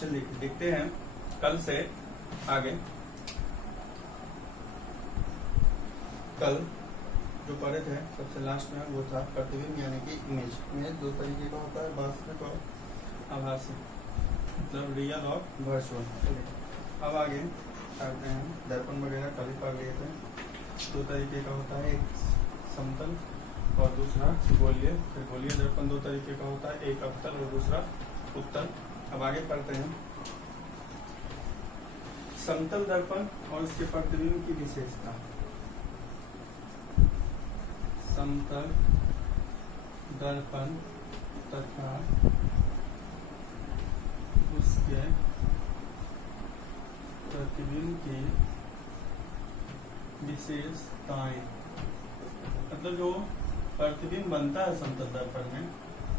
चलिए देखते हैं कल से आगे। कल जो पढ़े थे सबसे लास्ट में वो था प्रतिबिंब यानी कि इमेज। इमेज दो तरीके का होता है, वास्तविक और आभासी, मतलब रियल और वर्चुअल। अब आगे करते हैं दर्पण वगैरह कल ही पढ़ लिए थे। दो तरीके का होता है, एक समतल और दूसरा गोलीय। फिर गोलीय दर्पण दो तरीके का होता है, एक अवतल और दूसरा उत्तल। अब आगे पढ़ते हैं समतल दर्पण और उसके प्रतिबिंब की विशेषता। समतल दर्पण तथा उसके प्रतिबिंब की विशेषताएं, मतलब जो प्रतिबिंब बनता है समतल दर्पण में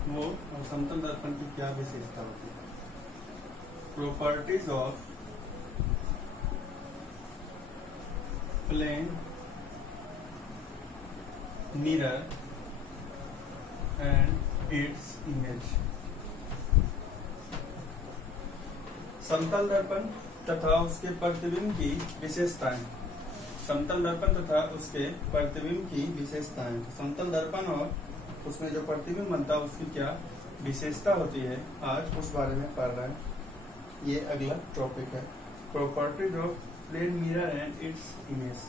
वो और समतल दर्पण की क्या विशेषता होती है। Properties of plane mirror and its image. समतल दर्पण तथा उसके प्रतिबिंब की विशेषताएं। समतल दर्पण तथा उसके प्रतिबिंब की विशेषताएं। समतल दर्पण और उसमें जो प्रतिबिंब बनता है उसकी क्या विशेषता होती है, आज उस बारे में पढ़ रहे हैं। ये अगला टॉपिक है, properties of plane mirror and its image.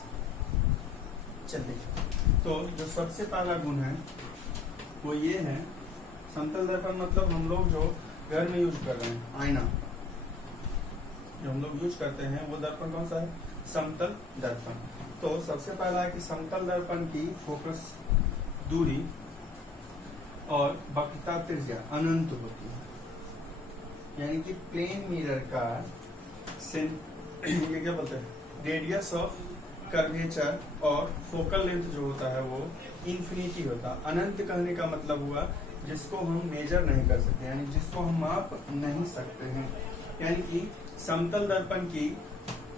चलिए, तो जो सबसे पहला गुण है वो ये है, समतल दर्पण मतलब हम लोग जो घर में यूज कर रहे हैं आईना, जो हम लोग यूज करते हैं वो दर्पण कौन सा है, समतल दर्पण। तो सबसे पहला है कि समतल दर्पण की फोकस दूरी और वक्रता त्रिज्या अनंत होती है, यानी कि प्लेन मिरर का ये क्या बोलते हैं, रेडियस ऑफ कर्वेचर और फोकल लेंथ जो होता है वो इन्फिनिटी होता है। अनंत कहने का मतलब हुआ जिसको हम मेजर नहीं कर सकते, यानी जिसको हम माप नहीं सकते हैं। यानी कि समतल दर्पण की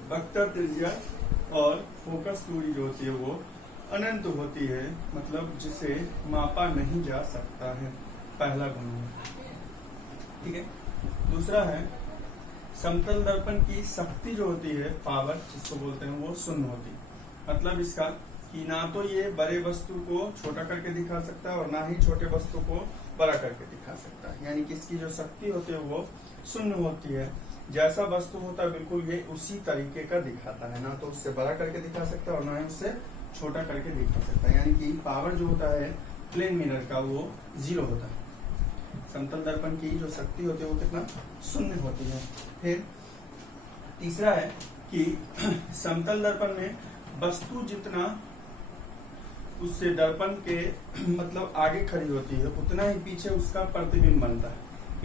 वक्रता त्रिज्या और फोकस दूरी जो होती है वो अनंत होती है, मतलब जिसे मापा नहीं जा सकता है। पहला गुण है, ठीक है। दूसरा है समतल दर्पण की शक्ति जो होती है, पावर जिसको बोलते हैं, वो शून्य होती है। मतलब इसका कि ना तो ये बड़े वस्तु को छोटा करके दिखा सकता है और ना ही छोटे वस्तु को बड़ा करके दिखा सकता है, यानी कि इसकी जो शक्ति होती है वो शून्य होती है। जैसा वस्तु होता है बिल्कुल ये उसी तरीके का दिखाता है, ना तो उससे बड़ा करके दिखा सकता है और ना ही उससे छोटा करके दिखा सकता है। यानी कि पावर जो होता है प्लेन मिरर का वो 0 होता है। समतल दर्पण की जो शक्ति होती है वो कितना, शून्य होती है। फिर तीसरा है कि समतल दर्पण में वस्तु जितना उससे दर्पण के मतलब आगे खड़ी होती है उतना ही पीछे उसका प्रतिबिंब बनता है।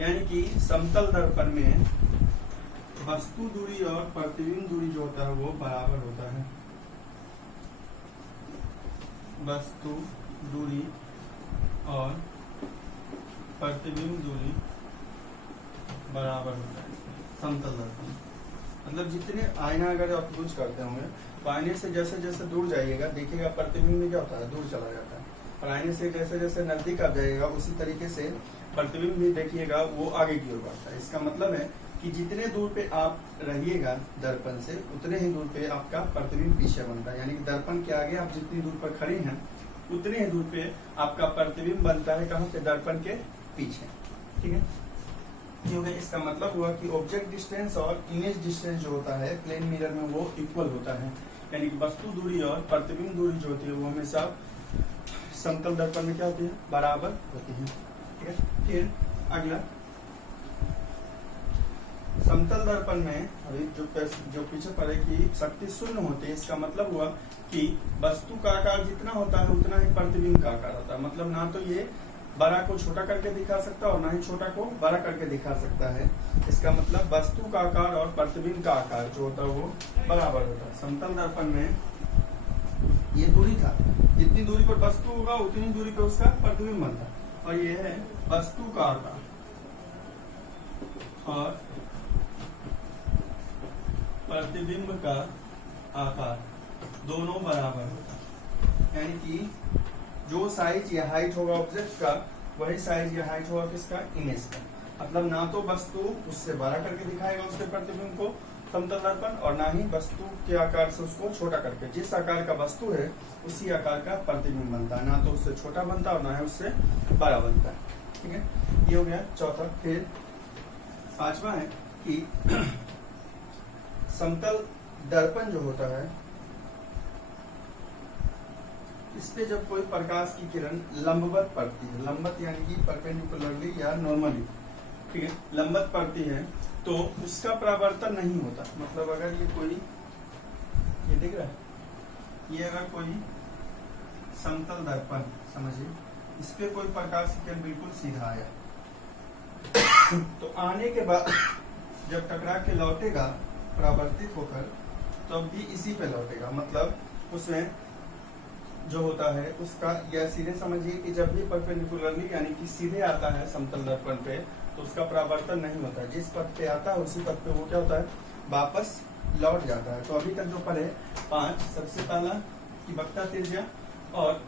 यानी कि समतल दर्पण में वस्तु दूरी और प्रतिबिंब दूरी जो होता है वो बराबर होता है। वस्तु दूरी और प्रतिबिंब दूरी बराबर होता है समतल दर्पण। मतलब जितने आईना अगर आप यूज करते होंगे तो आईने से जैसे जैसे दूर जाइएगा देखिएगा प्रतिबिंब में क्या होता है, दूर चला जाता है, और आईने से जैसे जैसे नजदीक आ जाइएगा उसी तरीके से प्रतिबिंब भी देखिएगा वो आगे की ओर बढ़ता है। इसका मतलब है कि जितने दूर पे आप रहिएगा दर्पण से उतने ही दूर पे आपका प्रतिबिंब पीछे बनता है। यानी कि दर्पण के आगे आप जितनी दूर पर खड़े हैं उतने ही दूर पे आपका प्रतिबिंब बनता है, कहाँ पे, दर्पण के पीछे, ठीक है। क्योंकि इसका मतलब हुआ कि ऑब्जेक्ट डिस्टेंस और इमेज डिस्टेंस जो होता है प्लेन मिरर में वो इक्वल होता है। यानी कि वस्तु दूरी और प्रतिबिंब दूरी जो होती है वो हमेशा समतल दर्पण में क्या होती है, बराबर होती है, ठीक है। फिर अगला, समतल दर्पण में अभी जो पीछे पड़े कि शक्ति शून्य होती है, इसका मतलब हुआ कि वस्तु का आकार जितना होता है उतना ही प्रतिबिंब का आकार होता है। मतलब ना तो ये बड़ा को छोटा करके दिखा सकता है और ना ही छोटा को बड़ा करके दिखा सकता है। इसका मतलब वस्तु का आकार और प्रतिबिंब का आकार जो होता है वो बराबर होता है। समतल दर्पण में ये दूरी था, जितनी दूरी पर वस्तु होगा उतनी दूरी पर उसका प्रतिबिंब बनता है, और ये है वस्तु का आकार और प्रतिबिंब का आकार दोनों बराबर होता है। यानी कि जो साइज या हाइट होगा ऑब्जेक्ट का वही साइज या हाइट होगा किसका, इमेज का। मतलब ना तो वस्तु उससे बड़ा करके दिखाएगा उसके प्रतिबिंब को समतल दर्पण, और ना ही वस्तु के आकार से उसको छोटा करके। जिस आकार का वस्तु है उसी आकार का प्रतिबिंब बनता है, ना तो उससे छोटा बनता है और ना ही उससे बड़ा बनता है। ठीक है, ये हो गया चौथा। फिर पांचवा है कि समतल दर्पण जो होता है, इस पे जब कोई प्रकाश की किरण लंबवत पड़ती है, लंबवत यानी कि परपेंडिकुलरली या नॉर्मली, ठीक है, लंबवत पड़ती है, तो उसका परावर्तन नहीं होता। मतलब अगर ये कोई, ये दिख रहा है, ये अगर कोई समतल दर्पण समझिए, इस पे कोई प्रकाश की किरण बिल्कुल सीधा आया तो आने के बाद जब टकरा के लौटेगा परावर्तित होकर, तब भी इसी पे लौटेगा। मतलब उसमें जो होता है उसका, या सीधे समझिए कि जब भी परपेंडिकुलरली यानी कि सीधे आता है समतल दर्पण पे, तो उसका परावर्तन नहीं होता है। जिस पथ पे आता है उसी पथ पे वो क्या होता है, वापस लौट जाता है। तो अभी तक जो पढ़े 5, सबसे पहला कि वक्रता त्रिज्या, और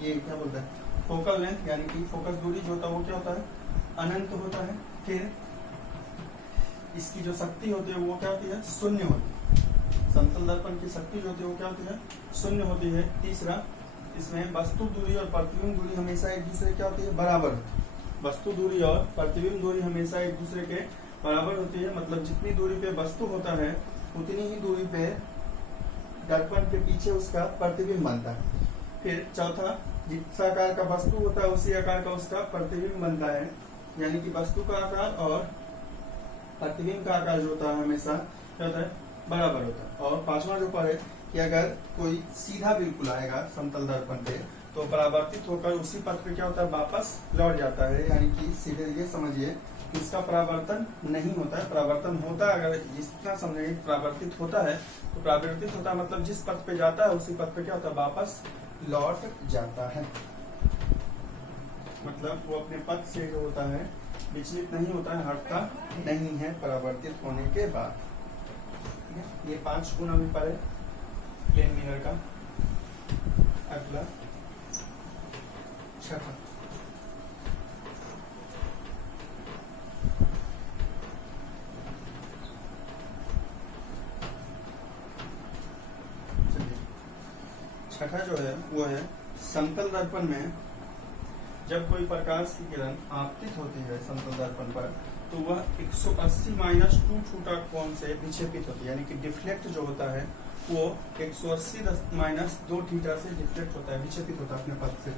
ये क्या बोलता है, फोकल लेंथ यानी कि फोकस दूरी जो होता है वो क्या होता है, अनंत होता है। फिर इसकी जो शक्ति होती है वो क्या होती है, शून्य होती है। समतल दर्पण की शक्ति जो होती है वो क्या होती है, शून्य होती है। तीसरा, इसमें वस्तु दूरी और प्रतिबिंब दूरी हमेशा एक दूसरे क्या होती है, बराबर होती है। वस्तु दूरी और प्रतिबिंब दूरी हमेशा एक दूसरे के बराबर होती है। मतलब जितनी दूरी पे वस्तु होता है उतनी ही दूरी पे दर्पण के पीछे उसका प्रतिबिंब बनता है। फिर चौथा, जिस आकार का वस्तु होता है उसी आकार का उसका प्रतिबिंब बनता है, यानी कि वस्तु का आकार और प्रतिबिंब का आकार जो होता है हमेशा क्या होता है, बराबर होता है। और पांचवा जो पर है कि अगर कोई सीधा बिल्कुल आएगा समतल दर्पण पे, तो परावर्तित होकर उसी पथ पे क्या होता है, वापस लौट जाता है। यानी कि सीधे ये समझिए कि उसका परावर्तन नहीं होता है। परावर्तन होता है, अगर जितना समझेंगे परावर्तित होता है, तो परावर्तित होता है मतलब जिस पथ पे जाता है उसी पथ पे क्या होता है, वापस लौट जाता है। मतलब वो अपने पथ से जो होता है विचलित नहीं होता है, हटता नहीं है परावर्तित होने के बाद। ये 5 गुण अभी पढ़े प्लेन मिरर का। अगला छठा, छठा जो है वो है समतल दर्पण में जब कोई प्रकाश की किरण आपतित होती है समतल दर्पण पर, तो वह 180 माइनस 2 थीटा कोण से विक्षेपित होती है। यानी कि डिफ्लेक्ट जो होता है वो 180 माइनस 2 थीटा से डिफ्लेक्ट होता है, विक्षेपित होता है अपने पथ से।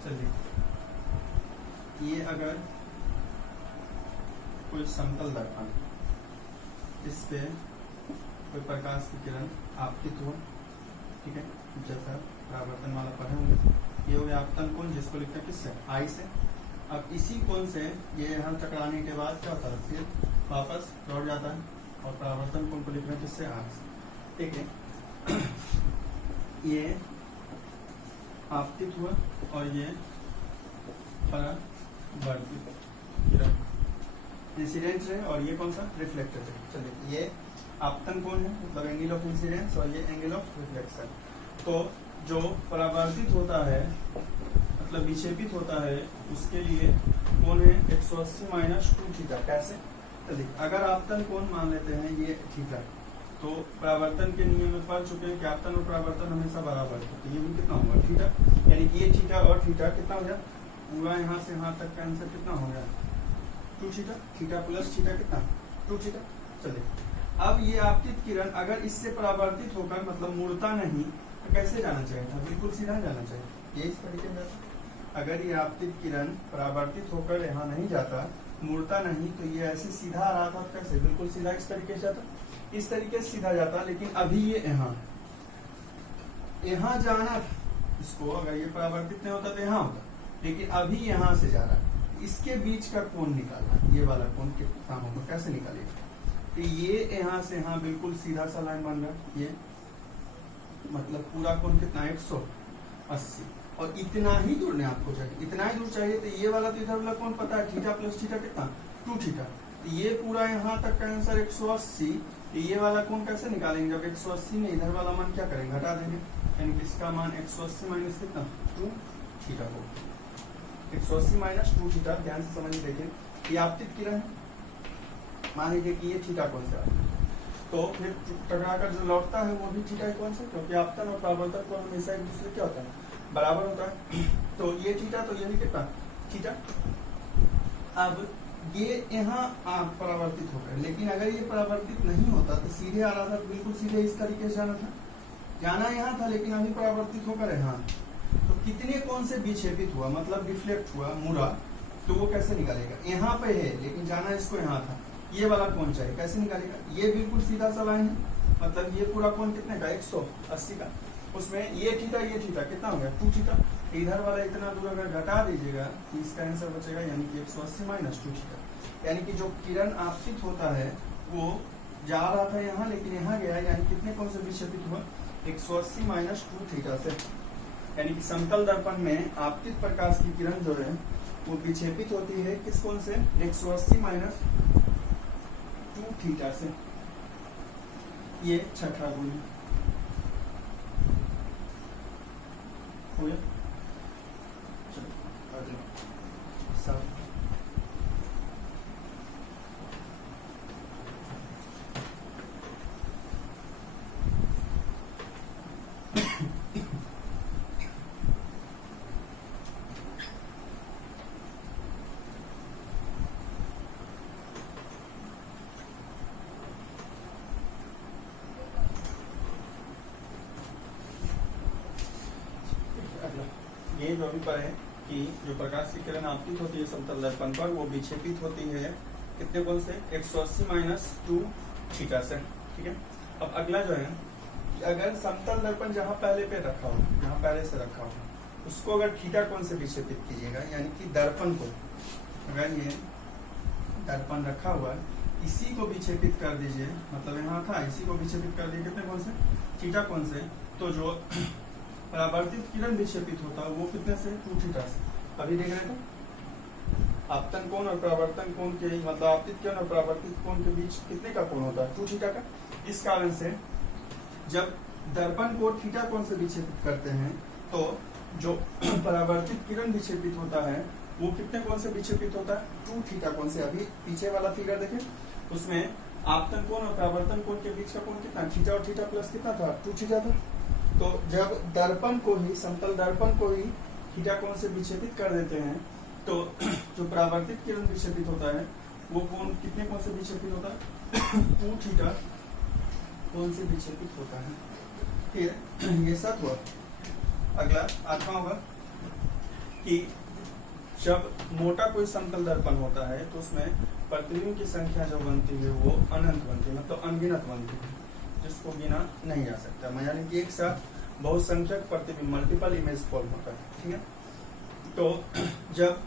चलिए, ये अगर कोई समतल दर्पण इस पे कोई प्रकाश की किरण आपतित हो, ठीक है, जैसा परावर्तन वाला पढ़े होंगे, ये हो गया आपतन कोण, जिसको लिखते हैं किससे, आई से। अब इसी कोण से ये यहाँ टकराने के बाद क्या होता है, फिर वापस लौट जाता है, और परावर्तन कोण को लिख रहे हैं किससे, आर से। ठीक है, ये आपतित हुआ और ये परावर्तित किरण इंसिडेंट है, और ये कौन सा, रिफ्लेक्टेड है। चलिए, ये आपतन कोण है मतलब एंगल ऑफ इंसिडेंस, और ये एंगल ऑफ रिफ्लेक्शन। तो जो परावर्तित होता है मतलब विक्षेपित होता है, उसके लिए कोण है 180 माइनस 2 थीटा। कैसे, चलिए, अगर आपतन कोण मान लेते हैं ये थीटा, तो परावर्तन के नियम में पढ़ चुके हैं कि आपतन और परावर्तन हमेशा बराबर है। तो ये भी कितना होगा, थीटा, यानी कि ये थीटा और थीटा कितना हो गया, पूरा यहाँ से यहाँ तक का आंसर कितना हो गया, 2 थीटा। थीटा प्लस थीटा कितना, 2 थीटा। चलिए, अब ये आपतित किरण अगर इससे परावर्तित होकर मतलब मुड़ता नहीं, तो कैसे जाना चाहिए था, बिल्कुल सीधा जाना चाहिए, ये इस तरीके से। अगर ये आपतित किरण परावर्तित होकर यहाँ नहीं जाता, मुड़ता नहीं, तो ये ऐसे सीधा आ रहा था, कैसे, बिल्कुल सीधा इस तरीके से जाता, इस तरीके से सीधा जाता। लेकिन अभी ये यहाँ जाना इसको, अगर ये परावर्तित नहीं होता तो यहाँ होता, लेकिन अभी यहाँ से जा रहा है, इसके बीच का कोण निकालना, ये वाला कोण कितना होगा, कैसे निकालेगा, तो ये यहाँ से यहाँ बिल्कुल सीधा सा लाइन बन रहा है, ये मतलब पूरा कोण कितना, 180, और इतना ही दूर आपको चाहिए, इतना ही दूर चाहिए। तो ये वाला तो इधर वाला कोण पता है, थीटा प्लस थीटा कितना, 2 थीटा। तो ये पूरा यहाँ तक का आंसर 180। तो ये वाला कोण कैसे निकालेंगे, जब 180 में इधर वाला मान क्या करेंगे, हटा देंगे, यानी कि इसका मान 180 माइनस कितना, 2 थीटा हो, 180 माइनस 2 थीटा। ध्यान से समझिए, देखिए ये आपतित किरण है, मान लीजिए कि ये थीटा कोण से तो फिर टकराकर जो लौटता है वो भी थीटा कोण से, क्योंकि आपतन और परावर्तन कोण हमेशा एक दूसरे क्या होता है, बराबर होता है। तो ये थीटा, तो ये भी कितना थीटा। अब ये यहाँ परावर्तित होकर, लेकिन अगर ये परावर्तित नहीं होता तो सीधे आ रहा था, बिल्कुल सीधे इस तरीके से जाना था, जाना यहाँ था, लेकिन अभी परावर्तित होकर यहाँ, तो कितने कोण से विक्षेपित हुआ, मतलब डिफ्लेक्ट हुआ, मुड़ा, तो वो कैसे निकालेगा, यहाँ पे है लेकिन जाना इसको यहाँ था, ये वाला कोण चाहिए, कैसे निकालेगा, ये बिल्कुल सीधा सा लाइन है, मतलब ये पूरा कोण कितने का 180 का, उसमें ये थीटा कितना हो गया 2 थीटा, इधर वाला इतना दूर अगर घटा दीजिएगा तो इसका आंसर बचेगा, यानी कि 180 माइनस 2 थीटा। यानी कि जो किरण आपतित होता है वो जा रहा था यहाँ, लेकिन यहाँ गया, यानी कितने कोण से विक्षेपित हुआ 180 माइनस 2 थीटा से। यानी कि समतल दर्पण में आपतित प्रकाश की किरण जो है वो विक्षेपित होती है किस कोण से, 180 माइनस 2 थीटा से। ये छठा गुण हो गया। चलो अगला सब ये जो अभी पर है कि जो प्रकाश की किरण आपतित होती है समतल दर्पण पर, वो विक्षेपित होती है कितने कोण से, 180 माइनस 2 थीटा से। ठीक है, अब अगला जो है कि अगर समतल दर्पण जहाँ पहले पे रखा हो, जहाँ पहले से रखा हो, उसको अगर थीटा कोण से विक्षेपित कीजिएगा, यानी कि दर्पण को, अगर ये दर्पण रखा हुआ है, इसी को विक्षेपित कर दीजिए, मतलब यहाँ था, इसी को विक्षेपित कर दीजिए कितने कोण से, थीटा कोण से, तो जो परावर्तित किरण विक्षेपित होता है वो कितने से, 2 थीटा से। अभी देख रहे थे आपतन कोण और परावर्तन कोण के, मतलब आपतित किरण और परावर्तित कोण के बीच कितने का कोण होता है, 2 थीटा का। इस कारण से जब दर्पण को थीटा कोण से विक्षेपित करते हैं तो जो परावर्तित किरण विक्षेपित होता है वो कितने कोण से विक्षेपित होता है, 2 थीटा कोण से। अभी पीछे वाला फिगर देखें, उसमें आपतन कोण और परावर्तन कोण के बीच का कोण कितना, थीटा और थीटा प्लस कितना था, 2 थीटा था। तो जब दर्पण को ही, समतल दर्पण को ही थीटा कोण से विक्षेपित कर देते हैं तो जो परावर्तित किरण विक्षेपित होता है वो कोण कितने कोण से विक्षेपित होता है, 2 थीटा कोण से विक्षेपित होता है। फिर ये सब हुआ। अगला आठवां होगा कि जब मोटा कोई समतल दर्पण होता है तो उसमें प्रतिबिंब की संख्या जो बनती है वो अनंत बनती है, मतलब अनगिनत बनती है, जिसको गिना नहीं जा सकता। यानी कि एक साथ बहुसंख्यक प्रतिबिंब, मल्टीपल इमेज फॉर्म होता है। ठीक है, तो जब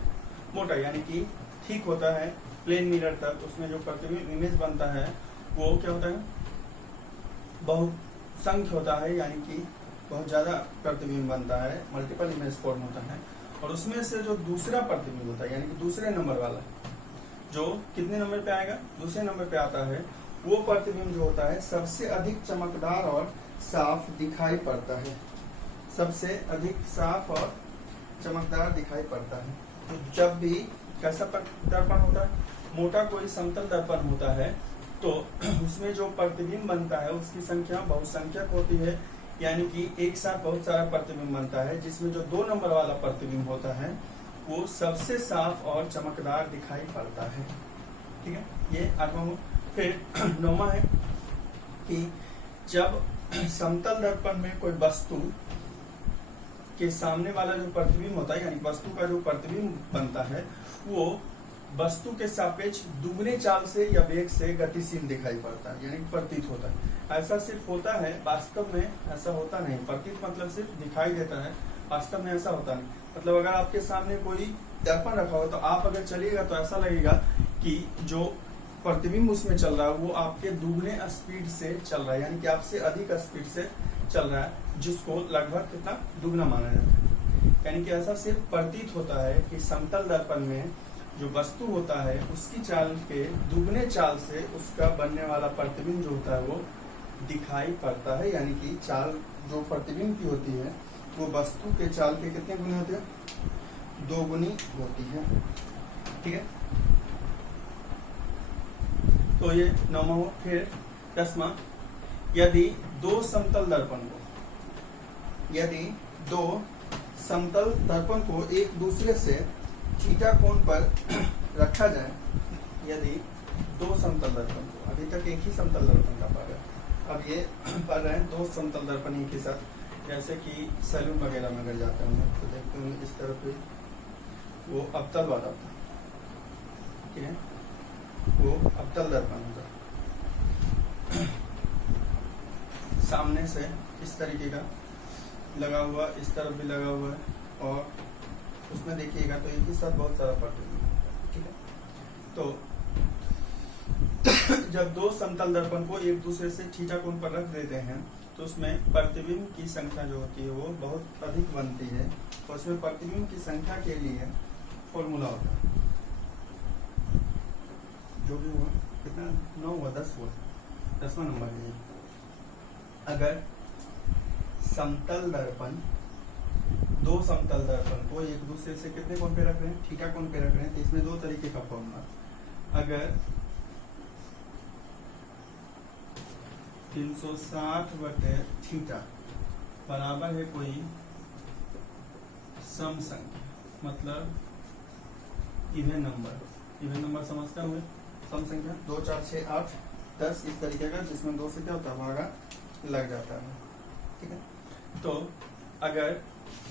मोटा यानी कि ठीक होता है प्लेन मिरर तक, उसमें जो प्रतिबिंब इमेज बनता है वो क्या होता है, बहुसंख्य होता है, यानी कि बहुत ज्यादा प्रतिबिंब बनता है, मल्टीपल इमेज फॉर्म होता है। और उसमें से जो दूसरा प्रतिबिंब होता है, यानी कि दूसरे नंबर वाला, जो कितने नंबर पे आएगा, दूसरे नंबर पे आता है, वो प्रतिबिंब जो होता है सबसे अधिक चमकदार और साफ दिखाई पड़ता है, सबसे अधिक साफ और चमकदार दिखाई पड़ता है। तो जब भी कैसा दर्पण होता है, मोटा कोई समतल दर्पण होता है तो उसमें जो प्रतिबिंब बनता है उसकी संख्या बहुसंख्यक होती है, यानी कि एक साथ बहुत सारा प्रतिबिंब बनता है, जिसमें जो 2 नंबर वाला प्रतिबिंब होता है वो सबसे साफ और चमकदार दिखाई पड़ता है। ठीक है, ये 8वां। फिर 9वां है कि जब समतल दर्पण में कोई वस्तु के सामने वाला जो प्रतिबिंब होता है, यानी वस्तु का जो प्रतिबिंब बनता है वो वस्तु के सापेक्ष दुगने चाल से या वेग से गतिशील दिखाई पड़ता है, यानी प्रतीत होता है। ऐसा सिर्फ होता है, वास्तव में ऐसा होता नहीं। प्रतीत मतलब सिर्फ दिखाई देता है, वास्तव में ऐसा होता नहीं। मतलब अगर आपके सामने कोई दर्पण रखा हो तो आप अगर चलिएगा तो ऐसा लगेगा कि जो प्रतिबिंब उसमें चल रहा है वो आपके दुगने स्पीड से चल रहा है, यानी कि आपसे अधिक स्पीड से चल रहा है, जिसको लगभग कितना दुगना माना जाता है। यानी कि ऐसा सिर्फ प्रतीत होता है कि समतल दर्पण में जो वस्तु होता है उसकी चाल के दुगने चाल से उसका बनने वाला प्रतिबिंब जो होता है वो दिखाई पड़ता है, यानी कि चाल जो प्रतिबिंब की होती है वो वस्तु के चाल के कितने गुनी होती है, 2 गुनी होती है। ठीक है, तो ये 9वां हुआ। फिर 10वां, यदि दो समतल दर्पण को एक दूसरे से थीटा कोण पर रखा जाए, यदि दो समतल दर्पण को, अभी तक एक ही समतल दर्पण का पढ़ रहे हैं, अब ये पढ़ रहे हैं दो समतल दर्पण एक ही साथ। जैसे कि सैलून वगैरह में अगर जाते होंगे तो देखते होंगे इस तरफ भी वो अवतल वाला होता है, ठीक है, वो अवतल दर्पण होता है, सामने से इस तरीके का लगा हुआ, इस तरफ भी लगा हुआ है, और उसमें देखिएगा तो एक ही साथ बहुत सारा प्रतिबिंब, ठीक है। तो जब दो समतल दर्पण को एक दूसरे से थीटा कोण पर रख देते हैं तो उसमें प्रतिबिंब की संख्या जो होती है वो बहुत अधिक बनती है, और उसमें प्रतिबिंब की संख्या के लिए फॉर्मूला होता है, जो भी हुआ, कितना 9 हुआ, 10 हुआ, 10वां नंबर है। अगर समतल दर्पण, दो समतल दर्पण को एक दूसरे से कितने कोण पे रख रहे हैं, थीटा कोण पे रख रहे हैं, तो इसमें दो तरीके का फॉर्मूला। अगर 360/थीटा बराबर है कोई सम संख्या, मतलब इवन नंबर समझते हुए, सम संख्या 2, 4, 6, 8, 10 इस तरीके का, जिसमें 2 से क्या होता है, भागा लग जाता है, ठीक है। तो अगर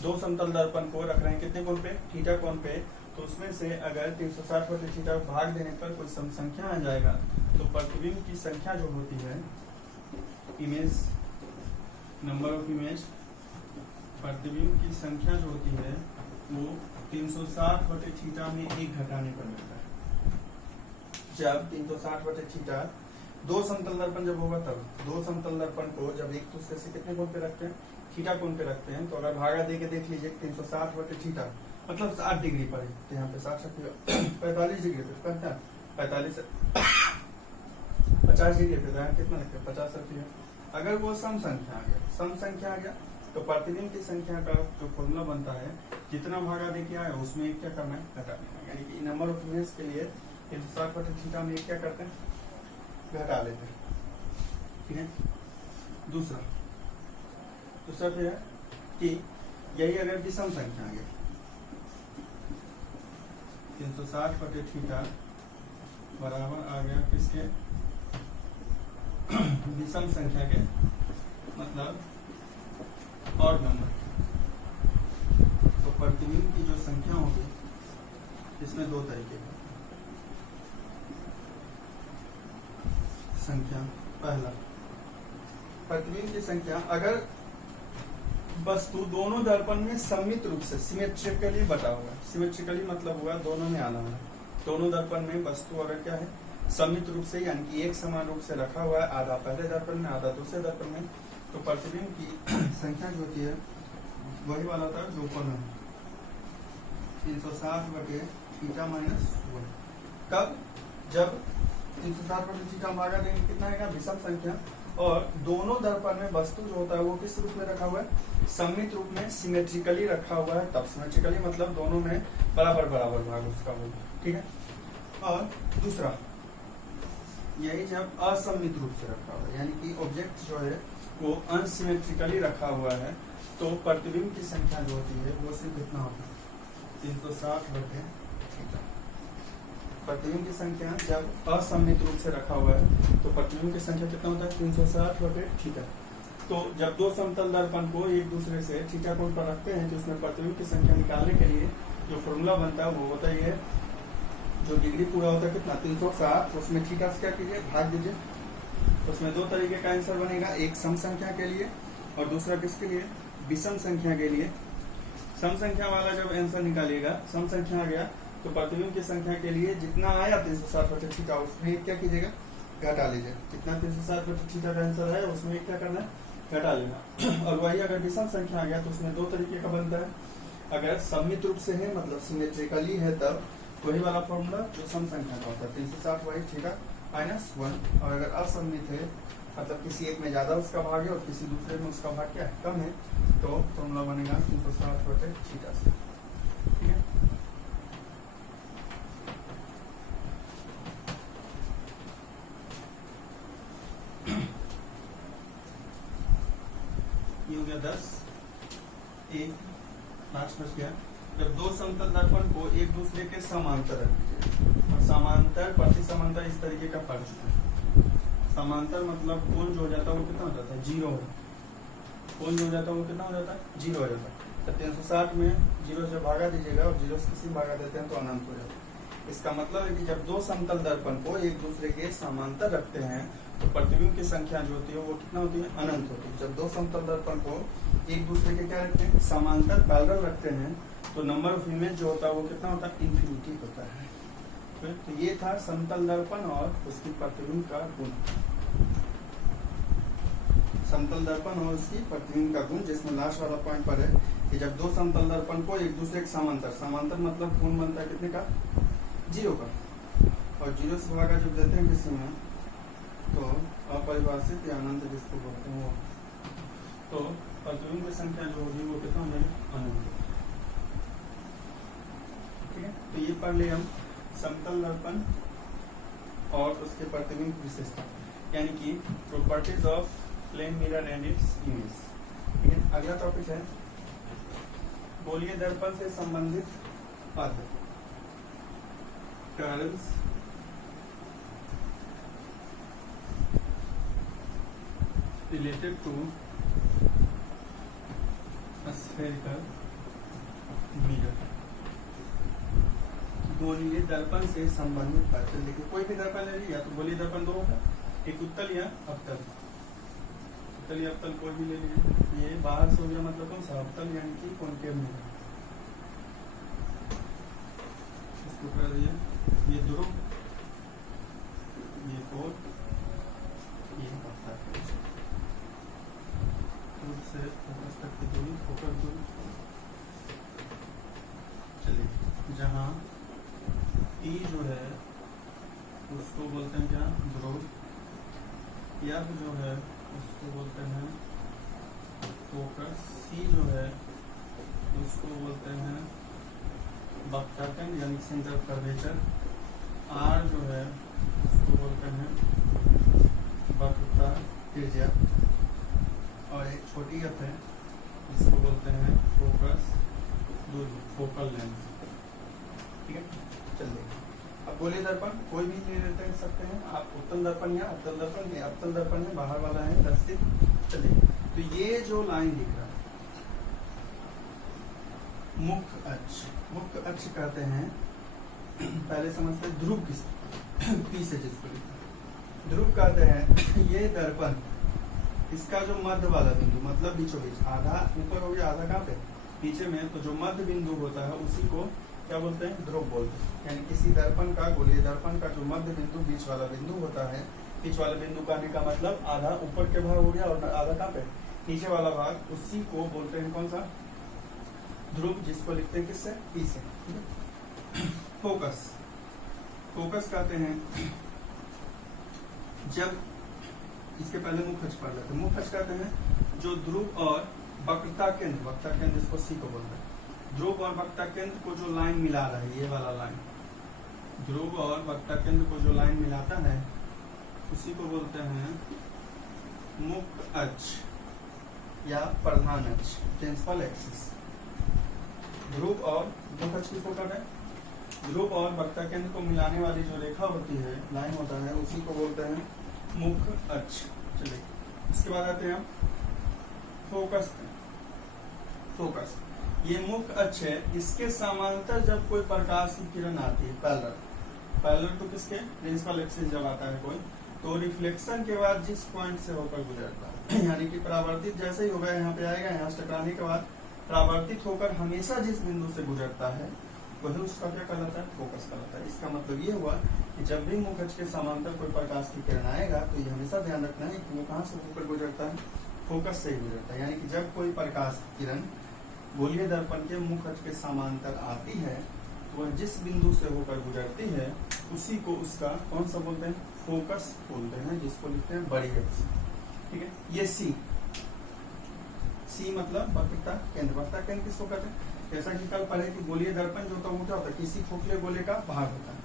दो समतल दर्पण को रख रहे हैं कितने कोण पे, थीटा कोण पे, तो उसमें से अगर 360/थीटा भाग देने पर कोई सम संख्या आ जाएगा, तो प्रतिबिंब की संख्या जो होती है, इमेज, नंबर ऑफ इमेज, प्रतिबिंब की संख्या जो होती है वो 360/थीटा में 1 घटाने पर मिलता है। जब 360/थीटा दो समतल दर्पण जब होगा, तब दो समतल दर्पण को जब एक दूसरे से कितने कोण पे रखते हैं, थीटा कोण पे रखते हैं, तो अगर भागा दे के देख लीजिए 360/थीटा मतलब 60 डिग्री पर है, तो यहाँ पे 60 45 डिग्री पे करता है, 45 से 50 डिग्री पे, तो कितना लगता है, 50 रखिए। अगर वो सम संख्या आ गया, तो प्रतिबिंब की संख्या का जो फॉर्मूला बनता है, जितना भागा देके आया उसमें एक क्या करना है, घटा देना, यानी कि नंबर ऑफ इमेज के लिए 360/थीटा में एक क्या करते हैं, घटा लेते हैं, ठीक है। दूसरा फिर है कि यही अगर विषम संख्या आ गया, 360/थीटा बराबर आ गया किसके, विषम संख्या के, मतलब ऑड नंबर, तो प्रतिबिंब की जो संख्या होगी इसमें दो तरीके की संख्या। पहला, प्रतिबिंब की संख्या अगर वस्तु दोनों दर्पण में सममित रूप से सिमेट्रिकली बटा हुआ है, सिमेट्रिकली मतलब हुआ दोनों में आना है, दोनों दर्पण में वस्तु अगर क्या है, सममित रूप से, यानी कि एक समान रूप से रखा हुआ है, आधा पहले दर्पण में आधा दूसरे दर्पण में, तो प्रतिबिंब की संख्या जो होती है वही वाला था जो ऊपर है, 360/थीटा माइनस 1। कब, जब 360/थीटा भागा देंगे कितना आएगा, विषम संख्या, और दोनों दर्पण में वस्तु जो होता है वो किस रूप में रखा हुआ है, सममित रूप में, सिमेट्रिकली रखा हुआ है, तब सिमेट्रिकली मतलब दोनों में बराबर भाग उसका होगा, ठीक है। और दूसरा, यही जब असममित रूप से रखा हुआ है, यानी कि ऑब्जेक्ट जो है वो अनसिमेट्रिकली रखा हुआ है, तो प्रतिबिंब की संख्या जो होती है वो सिर्फ कितना होता है, 360/थीटा। प्रतिबिंब की संख्या जब असममित रूप से रखा हुआ है तो प्रतिबिंब की संख्या कितना होता है, 360/थीटा। तो जब दो समतल दर्पण को एक दूसरे से थीटा कोण पर रखते हैं, तो इसमें प्रतिबिंब की संख्या निकालने के लिए जो फॉर्मूला बनता है वो होता ही है, जो डिग्री पूरा होता है कितना, 360, उसमें थीटा से क्या कीजिए, भाग दीजिए, उसमें दो तरीके का आंसर बनेगा, एक सम संख्या के लिए और दूसरा किसके लिए, विषम संख्या के लिए। सम संख्या वाला जब आंसर निकालिएगा, सम संख्या आ गया, तो प्रतिबिंब की संख्या के लिए जितना आया 360/थीटा उसमें क्या कीजिएगा, घटा लीजिए, जितना 360/थीटा का आंसर है उसमें क्या करना है, घटा लेना। और वही अगर विषम संख्या आ गया तो उसमें दो तरीके का बनता है, अगर सममित रूप से है मतलब सिमेट्रिकली है तब वही वाला फॉर्मूला जो सम संख्या का होता है, 360/थीटा माइनस 1, और अगर असममित है मतलब किसी एक में ज्यादा उसका भाग है और किसी दूसरे में उसका भाग क्या है, कम है, तो फॉर्मूला बनेगा 360/थीटा से, ठीक है। ये हो गया 10, एक लास्ट बच गया। जब दो समतल दर्पण को एक दूसरे के समांतर रख दीजिए, और समांतर प्रति समांतर इस तरीके का पढ़ चुके हैं। समांतर मतलब कोण जो हो जाता है वो कितना हो जाता है, 0 हो। कोण जो हो जाता है वो कितना हो जाता है, 0 हो जाता है। तो 360 में 0 से भागा दीजिएगा और 0 से किसी में भागा देते हैं तो अनंत हो जाता है। इसका मतलब है कि जब दो समतल दर्पण को एक दूसरे के समांतर रखते हैं तो प्रतिबिंब की संख्या जो होती है वो कितना होती है, अनंत होती है। जब दो समतल दर्पण को एक दूसरे के क्या रखते हैं, समांतर पैरेलल रखते हैं तो नंबर ऑफ इमेज जो होता है वो कितना होता है, इन्फिनिटी होता है। तो ये था समतल दर्पण और उसकी प्रतिबिंब का गुण। समतल दर्पण और उसकी प्रतिबिंब का गुण, जिसमें लास्ट वाला पॉइंट पर है कि जब दो समतल दर्पण को एक दूसरे के समांतर, समांतर मतलब कोण बनता है कितने का, 0 का, और 0 से भागा जब देते हैं किसी में तो अपरिभाषित या अनंत जिसको बोलते हैं वो, तो प्रतिबिंब की संख्या जो होगी वो कितना होगी, अनंत। ठीक है, तो ये पढ़ ले हम समतल दर्पण और उसके प्रतिबिंब की विशेषता, यानी कि properties of plane mirror and its image. ठीक है, अगला टॉपिक है गोलीय दर्पण से संबंधित पद, terms related to spherical mirror. गोलीय दर्पण से संबंधित पद, देखिए कोई भी दर्पण ले लीजिए, या तो गोलीय दर्पण दो होगा, एक उत्तल या अवतल। उत्तल या अवतल कोई भी ले लीजिए। ये बाहर से हो गया मतलब कौन सा, अवतल यानी कि कॉन्केव मिरर। इसको कर दिए, ये ध्रुव, ये कोण, ये अवतल। से फोकस तक की दूरी, फोकस दूरी। चलिए, जहाँ ई जो है उसको बोलते हैं क्या, ध्रुव, या जो है उसको बोलते हैं फोकस, सी जो है उसको बोलते हैं वक्रता यानी सेंटर ऑफ कर्वेचर, आर जो है उसको बोलते हैं वक्रता त्रिज्या, और एक छोटी एफ है इसको बोलते हैं फोकस दूरी, फोकल लेंथ। ठीक है, चलिए अब गोलीय दर्पण कोई भी ले लेते हैं सकते हैं आप, उत्तल दर्पण या अवतल दर्पण। या अवतल दर्पण है, बाहर वाला है दर्शित। चलिए, तो ये जो लाइन दिख रहा है मुख्य अक्ष, मुख्य अक्ष कहते हैं, पहले समझते हैं ध्रुव किस पी से जिसको लिखते ध्रुव कहते हैं। ये दर्पण, इसका जो मध्य वाला बिंदु मतलब बीचों बीच, आधा ऊपर हो गया आधा कहाँ पे, पीछे में, तो जो मध्य बिंदु होता है उसी को क्या बोलते हैं, ध्रुव बोलते हैं। यानी किसी दर्पण का, गोलीय दर्पण का जो मध्य बिंदु, बीच वाला बिंदु होता है, बीच वाला बिंदु कहने का मतलब आधा ऊपर के भाग हो गया और आधा कहाँ पे, नीचे वाला भाग, उसी को बोलते हैं कौन सा, ध्रुव, जिसको लिखते हैं किससे, पी से। फोकस, फोकस कहते हैं जब, इसके पहले मुख्य अक्ष पढ़ लेते हैं। मुख्य अक्ष कहते हैं जो ध्रुव और वक्रता केंद्र, वक्रता केंद्र जिसको सी को बोलते हैं, ध्रुव और वक्रता केंद्र को जो लाइन मिला रहा है, ये वाला लाइन, ध्रुव और वक्रता केंद्र को जो लाइन मिलाता है उसी को बोलते हैं मुख्य अक्ष या प्रधान अक्ष, प्रिंसिपल एक्सिस। ध्रुव और मुख्य अक्ष किसको कहते हैं, ध्रुव और वक्रता केंद्र को मिलाने वाली जो रेखा होती है, लाइन होता है, उसी को बोलते हैं मुख्य अक्ष। चलिए, इसके बाद आते हैं हम फोकस। फोकस ये मुख्य अक्ष है, इसके समांतर जब कोई प्रकाश की किरण आती है, पैरेलल, पैरेलल टू किसके, प्रिंसिपल एक्सिस जब आता है कोई, तो रिफ्लेक्शन के बाद जिस पॉइंट से होकर गुजरता है, यानी कि परावर्तित जैसे ही होगा यहाँ पे आएगा, यहाँ से टकराने के बाद परावर्तित होकर हमेशा जिस बिंदु से गुजरता है वही उसका क्या कहलाता है, फोकस कहलाता है। इसका मतलब ये हुआ कि जब भी मुख्य अक्ष के समांतर कोई प्रकाश की किरण आएगा तो ये हमेशा ध्यान रखना है कि वो कहाँ से होकर गुजरता है, फोकस से ही गुजरता है। यानी कि जब कोई प्रकाश की किरण गोलीय दर्पण के मुख्य अक्ष के समांतर आती है तो वह जिस बिंदु से होकर गुजरती है उसी को उसका कौन सा बोलते हैं, फोकस बोलते हैं, जिसको लिखते हैं बड़ी अक्ष। ठीक है, ये सी, सी मतलब वक्रता केंद्र। वक्रता केंद्र किसको कहते हैं, जैसा कि कल पढ़े कि गोलीय दर्पण जो होता है वो क्या होता है, किसी खोखले गोले का भाग होता है।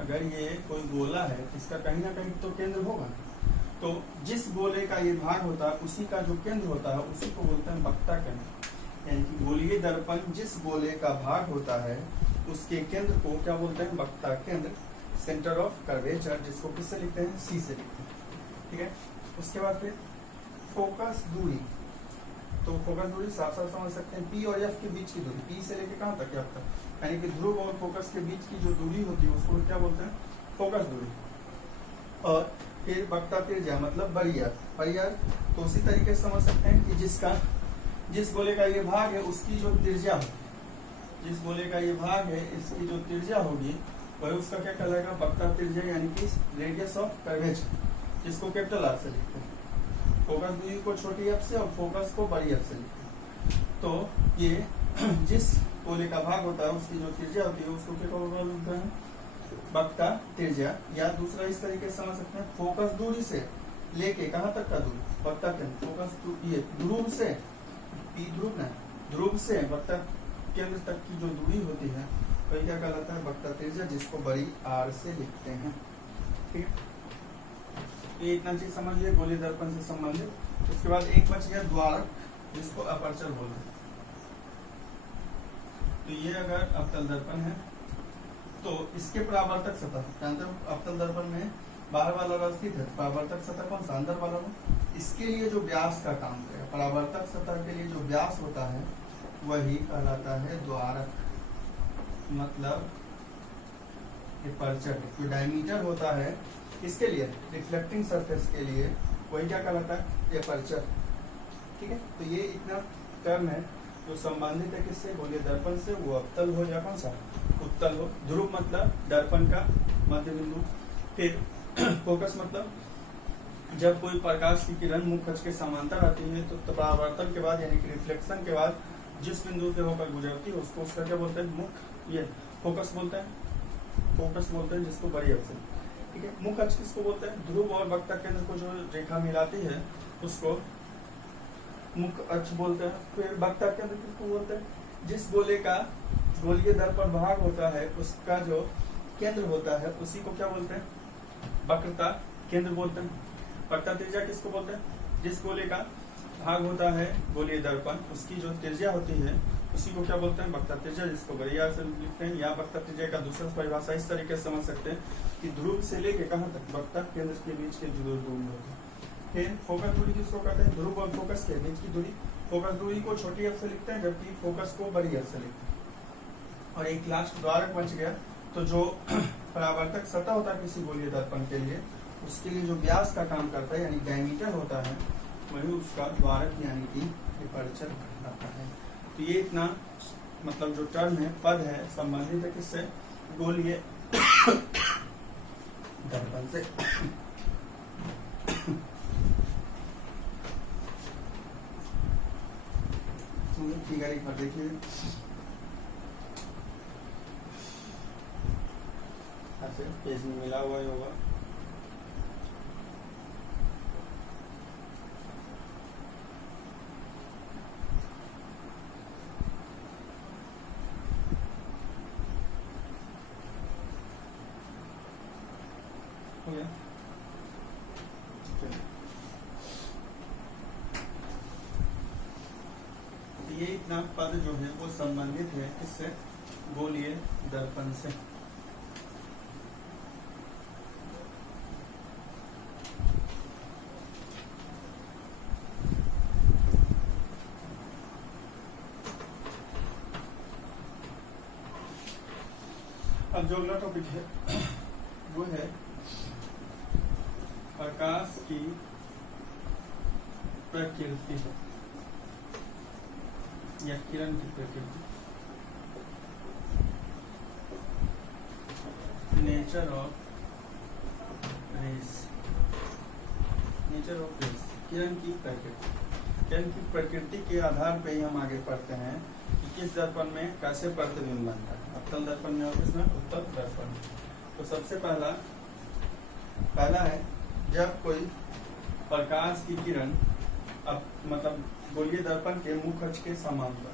अगर ये कोई गोला है इसका कहीं ना कहीं तो केंद्र होगा, तो जिस गोले का ये भाग होता है उसी का जो केंद्र होता है उसी को बोलते हैं वक्ता केंद्र। यानी कि गोलीय दर्पण जिस गोले का भाग होता है उसके केंद्र को क्या बोलते हैं? वक्ता केंद्र, सेंटर ऑफ कर्वेचर, जिसको किससे लिखते हैं? सी से लिखते हैं। ठीक है, उसके बाद फिर फोकस दूरी। तो फोकस दूरी साफ साफ समझ सकते हैं, पी और एफ के बीच की दूरी, पी से लेके कहाँ तक? एफ तक, यानी कि ध्रुव और फोकस के बीच की जो दूरी होती है उसको क्या बोलते हैं? फोकस दूरी। और फिर वक्ता त्रिज्या मतलब बरियर। बरियर तो उसी तरीके से समझ सकते हैं कि जिस गोले का ये भाग है उसकी जो त्रिज्या होगी, जिस गोले का ये भाग है इसकी जो त्रिज्या होगी वह उसका क्या कहलाएगा? वक्ता त्रिज्या, यानी कि रेडियस ऑफ कर्वेचर, जिसको कैपिटल आर से लिखते हैं। फोकस दूरी को छोटी एफ से और फोकस को बड़ी एफ से लिखते हैं। तो ये जिस गोले का भाग होता है उसकी जो त्रिज्या होती है उसको क्या बोलते हैं? वक्ता त्रिज्या। या दूसरा इस तरीके से समझ सकते हैं, फोकस दूरी से लेके कहाँ तक का दूरी? वक्ता केंद्र। फोकस ये ध्रुव से, पी ध्रुव न, ध्रुव से वक्ता केंद्र तक की जो दूरी होती है वही क्या कहलाता है? वक्ता त्रिज्या, जिसको बड़ी आर से लिखते हैं। ठीक है, ये इतना चीज समझिए गोलीय दर्पण से संबंधित। उसके बाद एक बच गया द्वारक, जिसको अपर्चर बोलते हैं। तो ये अगर अवतल दर्पण है तो इसके परावर्तक सतह, जानते हो अवतल दर्पण में बाहर वाला रस स्थित है, परावर्तक सतह कौन सा? अंदर वाला हो। इसके लिए जो व्यास का काम करेगा, परावर्तक सतह के लिए जो व्यास होता है वही कहलाता है द्वारक, मतलब अपर्चर। जो डायमीटर होता है इसके लिए, रिफ्लेक्टिंग सरफेस के लिए, वही क्या कहलाता है? अपर्चर। ठीक है, तो ये इतना टर्म है जो संबंधित है किससे? गोलीय दर्पण से। वो अवतल हो या कौन सा? उत्तल हो। ध्रुव मतलब दर्पण का मध्य बिंदु। फिर फोकस मतलब जब कोई प्रकाश की किरण मुख अक्ष के समांतर आती है तो परावर्तन के बाद यानी कि रिफ्लेक्शन के बाद जिस बिंदु से होकर गुजरती है उसको उसका क्या बोलते हैं? मुख। ये फोकस बोलते हैं, फोकस बोलते हैं जिसको बड़ी अक्ष। ठीक है, मुख अक्ष किसको बोलते हैं? ध्रुव और वक्ता केंद्र को जो रेखा मिलाती है उसको मुख अक्ष बोलते हैं। फिर वक्ता केंद्र किसको बोलते हैं? जिस गोले का गोलीय दर्पण भाग होता है उसका जो केंद्र होता है उसी को क्या बोलते हैं? वक्रता केंद्र बोलते हैं। वक्ता त्रिज्या किसको बोलते हैं? जिस गोले का भाग होता है गोलीय दर्पण उसकी जो त्रिज्या होती है उसी को क्या बोलते हैं? वक्ता त्रिज्या, जिसको बड़ी आर से लिखते हैं। या वक्ता त्रिज्या का दूसरा परिभाषा इस तरीके से समझ सकते हैं कि ध्रुव से लेके कहाँ तक वक्ता केंद्र के बीच की जो दूरी होती है। फिर फोकस दूरी किसको कहते हैं? ध्रुव और फोकस के बीच की दूरी। फोकस दूरी को छोटी एफ से लिखते हैं जबकि फोकस को बड़ी एफ से लिखते हैं। और एक लास्ट द्वारक बच गया, तो जो परावर्तक सतह होता है किसी गोलीय दर्पण के लिए उसके लिए जो व्यास का काम करता है यानी डायमीटर होता है वही उसका द्वारक यानी कि अपर्चर कहलाता है। तो ये इतना मतलब जो टर्म है, पद है, संबंधित है किससे? गोलीय दर्पण से। फिगर एक बार देखिए, ऐसे पेज में मिला हुआ ही होगा। हो गया? ये इतना पद जो है वो संबंधित है किससे? गोलीय दर्पण से। अब जो अगला टॉपिक है वो है प्रकाश की प्रकृति या किरण की प्रकृति, nature of rays. Nature of rays, किरण की प्रकृति। किरण की प्रकृति के आधार पे ही हम आगे पढ़ते हैं कि किस दर्पण में कैसे प्रतिबिंब बनता है। अवतल दर्पण में और किसमें? उत्तल दर्पण में। तो सबसे पहला है जब कोई प्रकाश की किरण अब मतलब गोलीय दर्पण के मुख अक्ष के समांतर,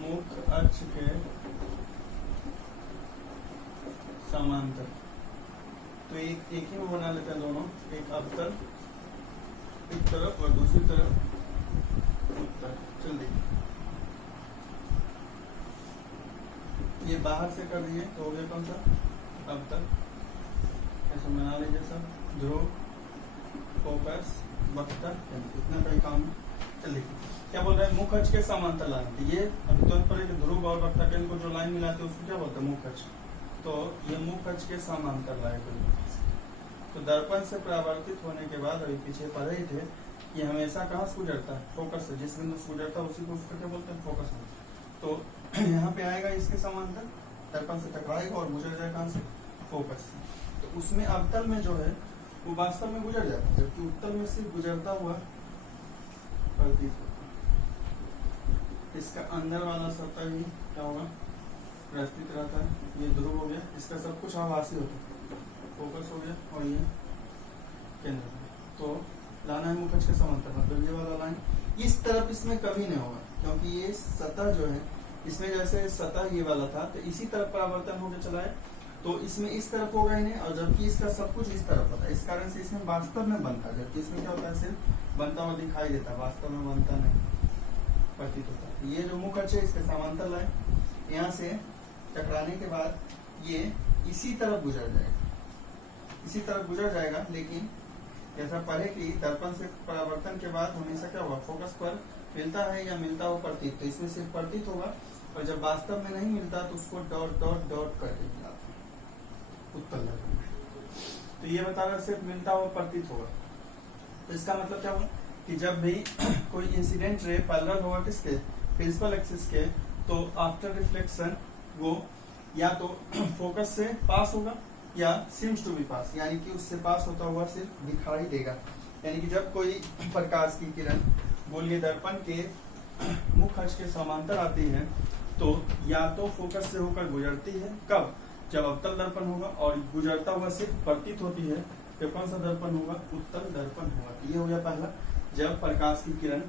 मुख अक्ष के समांतर तो एक ही में बना लेते हैं दोनों, एक अवतल एक तरफ और दूसरी तरफ उत्तल। चल देखिए, ये बाहर से कर दिए तो हो गया कौन सा, अवतल। ऐसा बना लीजिए सब, ध्रुव, फोकस, वक्ता, इतना का ही काम है। चल देखिए क्या बोल रहा है, मुख अक्ष के समांतर लाइन। तो ये आमतौर पर एक ध्रुव और वक्ता के इनको जो लाइन मिलाते हैं उसको क्या बोलते हैं, मुख अक्ष। तो ये मुख अक्ष के समांतर लाइन। तो दर्पण से परावर्तित होने के बाद, अभी पीछे पढ़े ही थे, ये हमेशा कहाँ से गुजरता है, फोकस से। जिस बिंदु से गुजरता है उसी को उसका क्या बोलते हैं, फोकस। तो यहाँ पे आएगा इसके समांतर, दर्पण से टकराएगा और गुजर जाएगा कहाँ से, फोकस से। तो उसमें अवतल में जो है वो वास्तव में गुजर जाता है, जबकि उत्तल में सिर्फ गुजरता हुआ प्रतीत होता है। इसका अंदर वाला सतह ही क्या होगा, प्रस्थित रहता है। ये ध्रुव हो गया, इसका सब कुछ आभासी होता है, फोकस हो गया और ये केंद्र। तो लाना है मुख अक्ष के समांतर, मतलब ये वाला लाइन इस तरफ इसमें कभी नहीं होगा, क्योंकि ये सतह जो है इसमें जैसे सतह ये वाला था तो इसी तरफ परावर्तन होकर चला है, तो इसमें इस तरफ होगा ही नहीं, और जबकि इसका सब कुछ इस तरफ होता है। इस कारण से इसमें वास्तव में बनता है, जबकि इसमें क्या होता है, सिर्फ बनता हुआ दिखाई देता है, वास्तव में बनता नहीं, प्रतीत होता है। ये जो मुख अक्ष है इसके समांतर लाइन, यहाँ से टकराने के बाद ये इसी तरफ गुजर जाएगा, इसी तरफ गुजर जाएगा। लेकिन जैसा पढ़े कि दर्पण से परावर्तन के बाद हमेशा क्या होगा, फोकस पर मिलता है या मिलता हो प्रतीत। तो इसमें सिर्फ प्रतीत होगा, और जब वास्तव में नहीं मिलता तो उसको डॉट डॉट डॉट करके मिलाते हैं उत्तल दर्पण में। तो ये बता रहा सिर्फ मिलता हुआ प्रतीत होगा। तो इसका मतलब क्या हुआ कि जब भी कोई इंसिडेंट रे पैरेलल होगा किसके, प्रिंसिपल एक्सिस के, तो आफ्टर रिफ्लेक्शन वो या तो फोकस से पास होगा या सीम्स टू बी पास, यानी कि उससे पास होता हुआ सिर्फ दिखाई देगा। यानी कि जब कोई प्रकाश की किरण गोलीय दर्पण के मुख अक्ष के समांतर आती है तो या तो फोकस से होकर गुजरती है, कब, जब अवतल दर्पण होगा, और गुजरता हुआ सिर्फ प्रतीत होती है, तो कौन सा दर्पण होगा, उत्तल दर्पण होगा। ये हो गया पहला, जब प्रकाश की किरण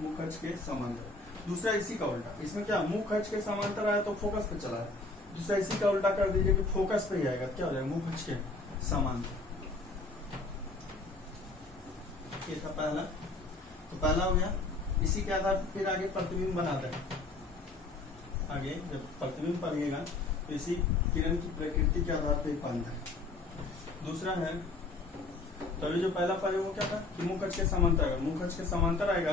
मुख अक्ष के समांतर। दूसरा इसी का उल्टा, इसमें क्या, मुख अक्ष के समांतर आया तो फोकस पे चला है। दूसरा इसी का उल्टा कर दीजिए कि फोकस पे ही आएगा, क्या हो जाएगा, मुख अक्ष के समांतर। ये था पहला। तो पहला हो गया, इसी के आधार पर फिर आगे प्रतिबिंब बनाते हैं। आगे जब प्रतिबिंब पढ़िएगा तो इसी किरण की प्रकृति के आधार पर बनता है। दूसरा है, तो अभी जो पहला पढ़े वो क्या था कि मुख अक्ष के समांतर आएगा। मुख अक्ष के समांतर आएगा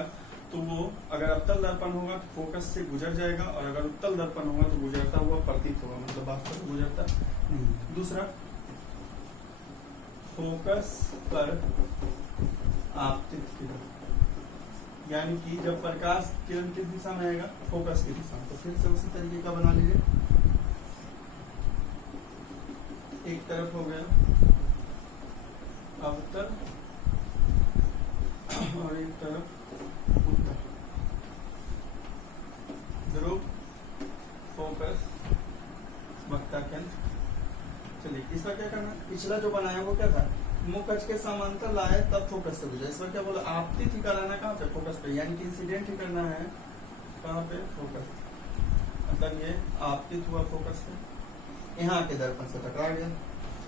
तो वो अगर अवतल दर्पण होगा तो फोकस से गुजर जाएगा, और अगर उत्तल दर्पण होगा तो गुजरता हुआ प्रतीत होगा, मतलब वास्तव में गुजरता नहीं। दूसरा, फोकस पर आपतित किरण, यानी कि जब प्रकाश किरण किस दिशा में आएगा, फोकस की दिशा में। तो फिर से उसी तरीके का बना लीजिए, एक तरफ हो गया अवतल और एक तरफ उत्तल, ध्रुव, फोकस, वक्ता केंद्र। चलिए इसका क्या करना, पिछला जो बनाया वो क्या था, मुख अक्ष के समांतर लाए तब फोकस से गुजरा। इस बार क्या बोला, आपतित ही कराना कहाँ पे, फोकस पे, यानी कि इंसिडेंट ही करना है कहाँ पे, फोकस। मतलब ये आपतित हुआ फोकस पे, यहाँ के दर्पण से टकरा गया।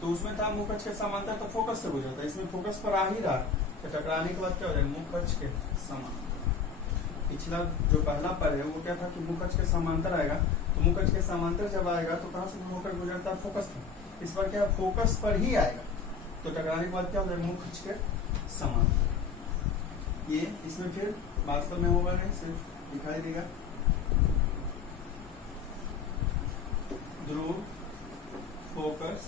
तो उसमें था मुख अक्ष के समांतर तो फोकस से गुजरता, इसमें फोकस पर आ ही रहा, तो टकराने के बाद क्या हो जाएगा, मुख अक्ष के समांतर। पिछला जो पहला पद है वो क्या था कि मुख अक्ष के समांतर आएगा, तो मुख अक्ष के समांतर जब आएगा तो कहाँ से होकर गुजरता है, फोकस पर। इस बार क्या, फोकस पर ही आएगा, तो टकराने के बाद क्या हो जाएगा, मुख अक्ष के समांतर। ये इसमें फिर वास्तव में होगा नहीं, सिर्फ दिखाई देगा। ध्रुव, फोकस,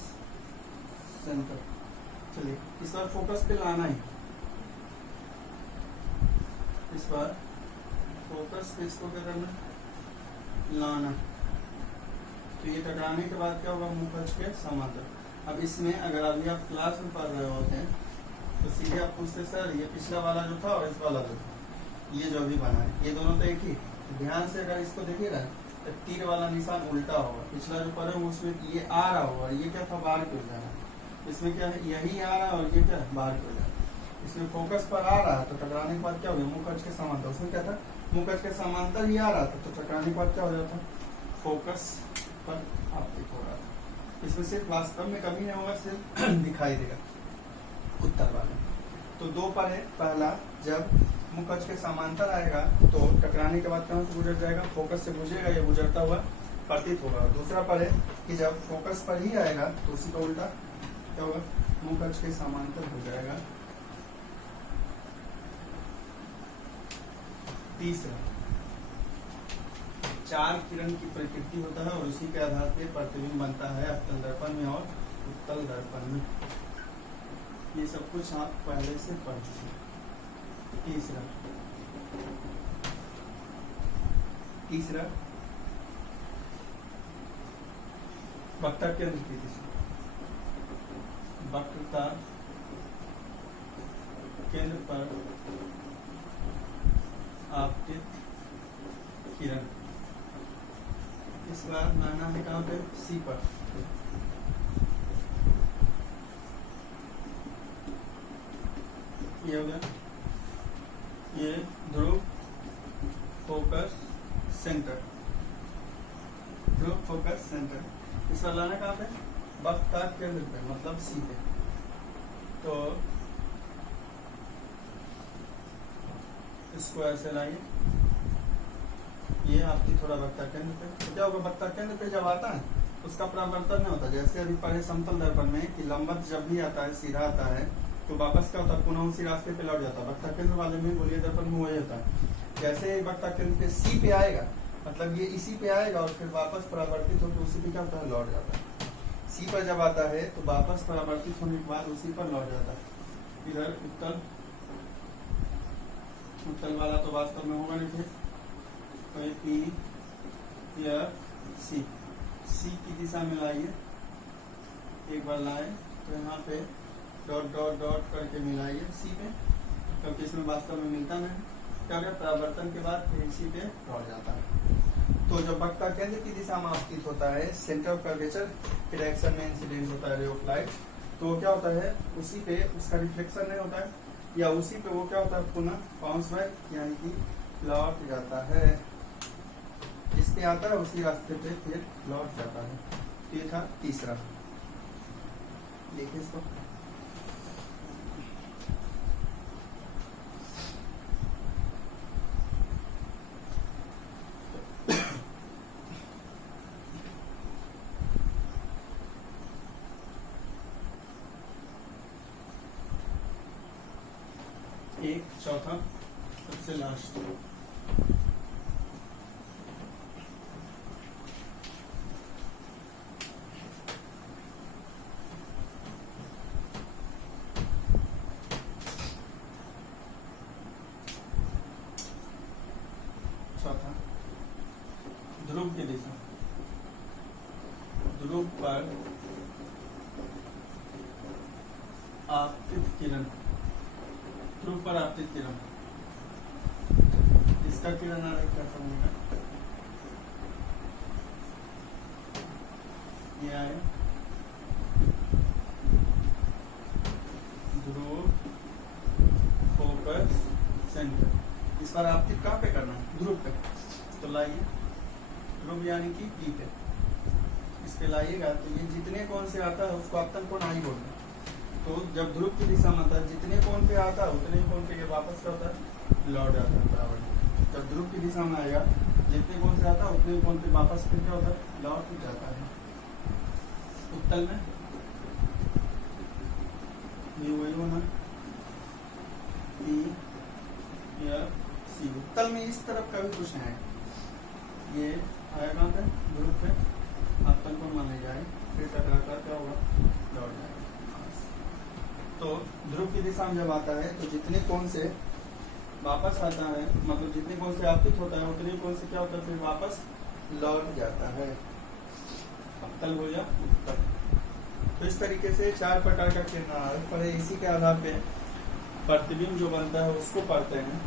सेंटर। चलिए इस बार फोकस पे लाना ही, इस बार फोकस पे इसको क्या करना, लाना। तो ये टकराने के बाद क्या होगा, मुख अक्ष के समांतर। अब इसमें अगर अभी आप क्लास में पढ़ रहे होते हैं तो सीधे आप पूछते सर ये पिछला वाला जो था और इस वाला जो था, ये जो भी बना है ये दोनों तो एक ही। ध्यान से अगर इसको देखिएगा तो तीर वाला निशान उल्टा होगा, पिछला जो पढ़े उसमें ये आ रहा होगा, ये क्या था, बाहर क्यों जा रहा है। इसमें क्या है, यही आ रहा है और ये क्या है, बाहर क्यों जा रहा है। इसमें फोकस पर आ रहा है तो टकराने के बाद क्या हो गया, मुख अक्ष के समांतर। उसमें क्या था, मुख अक्ष के समांतर ही आ रहा था, तो टकराने के बाद क्या हो जाता, फोकस पर आपतित हो रहा था। इसमें सिर्फ वास्तव में कभी नहीं होगा, सिर्फ दिखाई देगा उत्तर वाले। तो 2 पर है, पहला जब मुख्य अक्ष के समांतर आएगा तो टकराने के बाद कहाँ से गुजर जाएगा, फोकस से गुजरेगा, ये गुजरता हुआ प्रतीत होगा। दूसरा पर है कि जब फोकस पर ही आएगा तो उसी का उल्टा क्या होगा, मुख्य अक्ष के समांतर हो जाएगा। तीसरा, 4 किरण की प्रकृति होता है और उसी के आधार पे प्रतिबिंब बनता है अवतल दर्पण में और उत्तल दर्पण में। ये सब कुछ आप पहले से पढ़ चुके हैं। तीसरा वक्ता केंद्र की दिशा, वक्रता केंद्र पर आपतित किरण, इस बार माना है कहाँ पे, सी पर। ये हो गया, ये ध्रुव फोकस सेंटर, ध्रुव फोकस सेंटर। इस पर लाना कहाँ पे, वक्ता केंद्र पे, मतलब सी पे। तो इसको ऐसे लाइए, ये आपकी थोड़ा वक्ता केंद्र पे। तो क्या होगा, वक्ता केंद्र पे जब आता है उसका परावर्तन नहीं होता। जैसे अभी पढ़े समतल दर्पण में कि लंबवत जब भी आता है, सीधा आता है, तो वापस क्या होता है, पुनः उसी रास्ते पे लौट जाता है। वक्ता केंद्र वाले में गोलीय दर्पण में वही होता है। जैसे वक्ता केंद्र पे सी पे आएगा, मतलब ये इसी पे आएगा और फिर वापस परावर्तित होकर उसी पे क्या होता है, लौट जाता है। सी पर जब आता है तो वापस परावर्तित होने के बाद उसी पर लौट जाता है। इधर उत्तल वाला तो वास्तव में होगा नहीं, तो ये पी या सी की दिशा में लाइए, एक बार लाए तो यहाँ पे डॉट डॉट डॉट करके मिलाइए सी पे, क्योंकि इसमें वास्तव में मिलता नहीं। क्या होगा, परावर्तन के बाद फिर इसी पे लौट जाता है। तो जब वक्ता केंद्र की दिशा में स्थित होता है, सेंटर ऑफ कर्वेचर के डायरेक्शन में इंसिडेंट होता है रे ऑफ लाइट, तो क्या होता है, उसी पे उसका रिफ्लेक्शन नहीं होता है, या उसी पे वो क्या होता है, पुनः बाउंस बैक यानी कि लौट जाता है। जिस पे आता है उसी रास्ते पे फिर लौट जाता है। ये था तीसरा। देखिए इसको, एक चौथा सबसे लास्ट, चौथा ध्रुव की दिशा, ध्रुव पर आपतित किरण, ध्रुव पर आपतित किरण, इसका किरण आरेख क्या समझेगा, ये आए ध्रुव फोकस सेंटर। इस बार आपतित कहाँ पे करना है, ध्रुव पे। तो लाइए ध्रुव यानी कि पी पे, इस पे लाइएगा तो ये जितने कोण से आता है उसको आपतन कोण आई बोलते हैं। तो जब ध्रुव की दिशा में आता है, जितने कोण पे आता है उतने कोण पे ये वापस क्या होता है, लौट जाता है बराबर। जब ध्रुव की दिशा में आएगा, जितने कोण से आता है उतने कोण पे वापस फिर क्या होता है, लौट जाता है। उत्तल में ये वही होना, या सी। उत्तल में इस तरफ का भी कुछ है, ये आया कहाँ पे, ध्रुव पे, आपतन कोण माने जाए, फिर टकराकर क्या होगा, लौट जाएगा। तो ध्रुव की दिशा में जब आता है तो जितने कोण से वापस आता है, मतलब जितने कोण से आपतित होता है उतने कोण से क्या होता है, फिर वापस लौट जाता है। अवतल हो या उत्तल। तो इस तरीके से 4 प्रकार का किरण आरेख पर इसी के आधार पे प्रतिबिंब जो बनता है उसको पढ़ते हैं।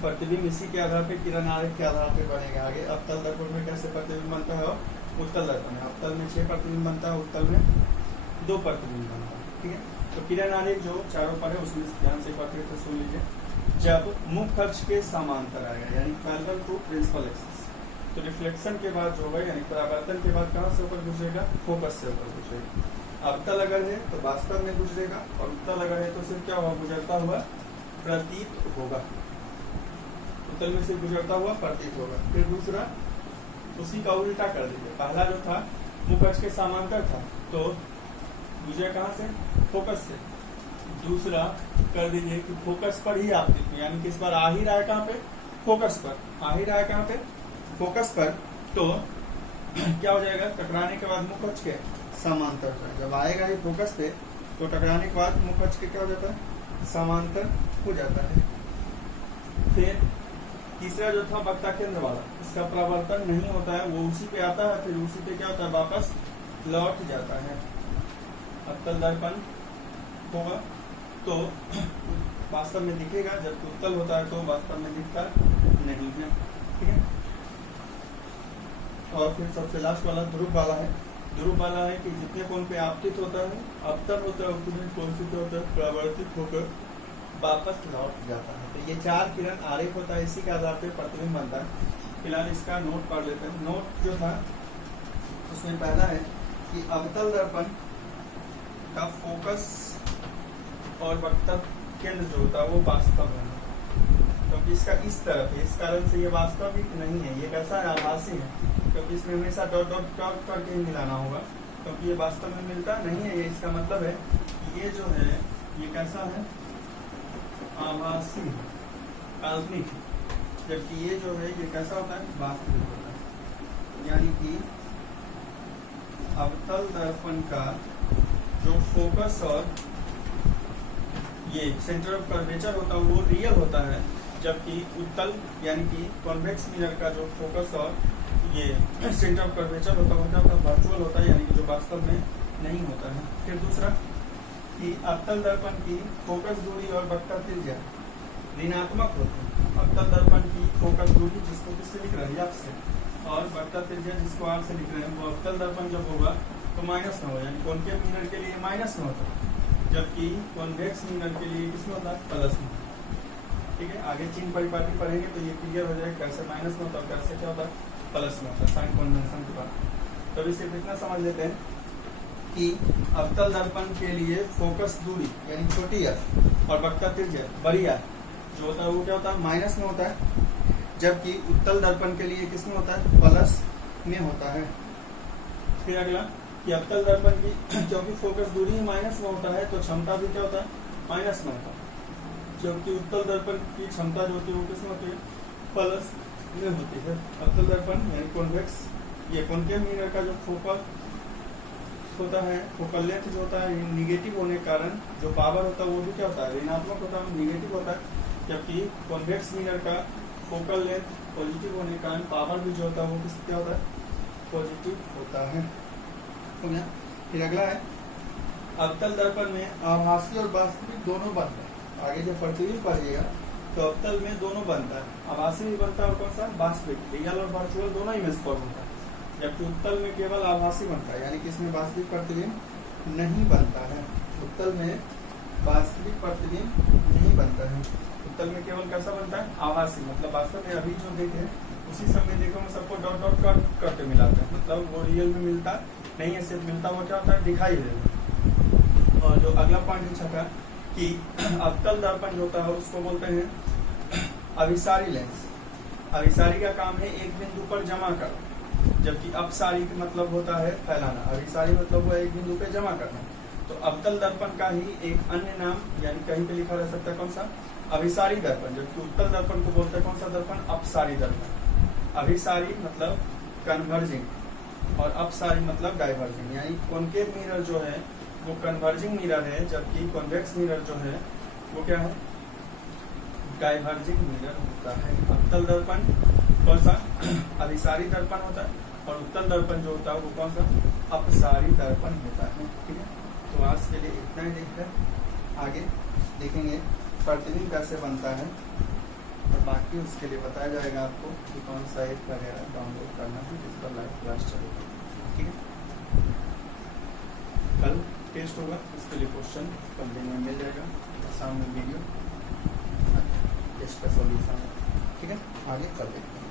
प्रतिबिंब इसी के आधार पे किरण आरेख के आधार पे बनेगा। आगे अवतल दर्पण में कैसे प्रतिबिंब बनता है और उत्तल दर्पण में, अवतल में 6 प्रतिबिंब बनता है, उत्तल में 2 प्रतिबिंब बनता है। ठीक है, तो किरण आरेख जो चारों पर है उसमें ध्यान से पढ़ते तो सुन लीजिए। जब मुख्य अक्ष के समांतर आएगा, यानी पैरेलल टू प्रिंसिपल एक्सिस, तो रिफ्लेक्शन के बाद जो होगा यानी परावर्तन के बाद कहाँ से होकर गुजरेगा, फोकस से होकर गुजरेगा। अवतल अगर है तो वास्तव में गुजरेगा, और उत्तल अगर है तो सिर्फ क्या हुआ, गुजरता हुआ प्रतीत होगा। उत्तल में से गुजरता हुआ प्रतीत होगा। फिर दूसरा, उसी का उल्टा कर दीजिए। पहला जो था मुख अक्ष के समांतर था, तो गुजरे कहाँ से, फोकस से। दूसरा कर दीजिए कि फोकस पर ही आपतित में, यानी कि इस बार आ ही रहा है कहाँ पे, फोकस पर। आ ही रहा है कहाँ पे, फोकस पर। तो क्या हो जाएगा, टकराने के बाद मुख अक्ष के समांतर होगा। जब आएगा ही फोकस पे तो टकराने के बाद मुख अक्ष के क्या हो जाता है, समांतर हो जाता है। फिर तीसरा जो था वक्ता केंद्र वाला, इसका परावर्तन नहीं होता है, वो उसी पे आता है, फिर उसी पे क्या होता है, वापस लौट जाता है। अवतल दर्पण होगा तो वास्तव में दिखेगा, जबकि उत्तल होता है तो वास्तव में दिखता नहीं है। ठीक है। और फिर सबसे लास्ट वाला ध्रुव वाला है। ध्रुव वाला है कि जितने कोण पे आपतित होता है, अवतल होता है, उतने कोण से क्या होता है, परावर्तित होकर वापस लौट जाता है। तो ये 4 किरण आरेख होता है, इसी के आधार पर प्रतिबिंब बनता है। फिलहाल इसका नोट पढ़ लेते हैं। नोट जो था उसमें पहला है कि अवतल दर्पण का फोकस और वक्ता केंद्र जो होता है वो वास्तव है, क्योंकि इसका इस तरफ है, इस कारण से ये वास्तविक नहीं है, ये कैसा है, आभासी है, क्योंकि इसमें हमेशा डॉट डॉट डॉट करके ही मिलाना होगा, क्योंकि ये वास्तव में मिलता नहीं है। ये इसका मतलब है कि ये जो है ये कैसा है, आभासी, काल्पनिक, जबकि ये जो है ये कैसा होता है, वास्तविक होता है। यानी कि अवतल दर्पण का जो फोकस और ये सेंटर ऑफ कर्वेचर होता है वो रियल होता है, जबकि उत्तल यानी कि कॉन्वेक्स मिरर का जो फोकस और ये सेंटर ऑफ कर्वेचर होता है वर्चुअल होता है, यानी कि जो वास्तव में नहीं होता है। फिर दूसरा कि अवतल दर्पण की फोकस दूरी और वक्ता त्रिज्या ऋणात्मक होती है। अवतल दर्पण की फोकस दूरी जिसको किससे लिख रहे हैं, एफ से, और वक्ता त्रिज्या जिसको आर से लिख रहे हैं, वो अवतल दर्पण जब होगा तो माइनस में हो, यानी कॉनकेव मिरर के लिए माइनस में होता है, जबकि कॉन्वेक्स मिरर के लिए किसमें होता है, प्लस में। ठीक है। आगे चिन्ह परिपाटी पढ़ेंगे तो ये क्लियर हो जाएगा कैसे माइनस में होता है, कैसे क्या होता है, प्लस में होता है, साइन कन्वेंशन के बाद। तो सिर्फ इतना समझ लेते हैं कि अवतल दर्पण के लिए फोकस दूरी यानी छोटी एफ और वक्ता त्रिज्या बड़ी एफ जो होता है वो क्या होता है, माइनस में होता है, जबकि उत्तल दर्पण के लिए किसमें होता है, प्लस में होता है। फिर अगला कि अवतल दर्पण की क्योंकि फोकस दूरी माइनस में होता है तो क्षमता भी क्या होता है, माइनस में होता है, जबकि उत्तल दर्पण की क्षमता जो होती है वो किसमें होती है, प्लस में होती है। अवतल दर्पण यानी कॉन्वेक्स, ये कॉनकेव मिरर का जो फोकस होता है, फोकल लेंथ जो होता है निगेटिव होने के कारण जो पावर होता है वो भी क्या होता है, ऋणात्मक होता है, निगेटिव होता है, जबकि कॉन्वेक्स मिरर का फोकल लेंथ पॉजिटिव होने के कारण पावर भी जो होता है वो किस क्या होता है, पॉजिटिव होता है। हो गया। फिर अगला है अवतल दर्पण में आभासी और वास्तविक दोनों बनता है। आगे जब प्रतिबिंब पढ़िएगा तो अवतल में दोनों बनता है, आभासी भी बनता है और कौन सा, वास्तविक, रियल और वर्चुअल दोनों इमेज फॉर्म होता है, जबकि उत्तल में केवल आभासी बनता है, यानी कि इसमें वास्तविक प्रतिबिंब नहीं बनता है। उत्तल में वास्तविक प्रतिबिंब नहीं बनता है, उत्तल में केवल कैसा बनता है, आभासी, मतलब वास्तव में अभी जो देखे उसी समय देखो हम सबको डॉट डॉट करके मिलाते हैं, मतलब वो रियल में मिलता नहीं है, सिर्फ मिलता वो क्या होता है, दिखाई देता। और जो अगला पॉइंट है छठा कि अवतल दर्पण जो होता है उसको बोलते हैं अभिसारी लेंस। अभिसारी का काम है एक बिंदु पर जमा करना, जबकि अपसारी का मतलब होता है फैलाना, अभिसारी मतलब वो एक बिंदु पे जमा करना। तो अवतल दर्पण का ही एक अन्य नाम यानी कहीं पे लिखा रह सकता है कौन सा, अभिसारी दर्पण, जबकि उत्तल दर्पण को बोलते हैं कौन सा दर्पण, अपसारी दर्पण। अभिसारी मतलब कन्वर्जिंग और अपसारी मतलब डाइवर्जिंग, यानी कॉनकेव मिरर जो है वो कन्वर्जिंग मिरर है, जबकि कॉन्वेक्स मिरर जो है वो क्या है, डाइवर्जिंग मिरर होता है। अवतल दर्पण कौन सा, अभिसारी दर्पण होता है, और उत्तल दर्पण जो होता है वो कौन सा, अपसारी दर्पण होता है। ठीक है। तो आज के लिए इतना ही देखकर आगे देखेंगे प्रतिबिंब कैसे बनता है, और बाकी उसके लिए बताया जाएगा आपको कि कौन सा ऐप वगैरह डाउनलोड करना है, जिस पर लाइव क्लास चलेगा। ठीक है। कल टेस्ट होगा, इसके लिए क्वेश्चन कल दिन में मिल जाएगा, सामने वीडियो टेस्ट का सॉल्यूशन। ठीक है, आगे कर देखते हैं।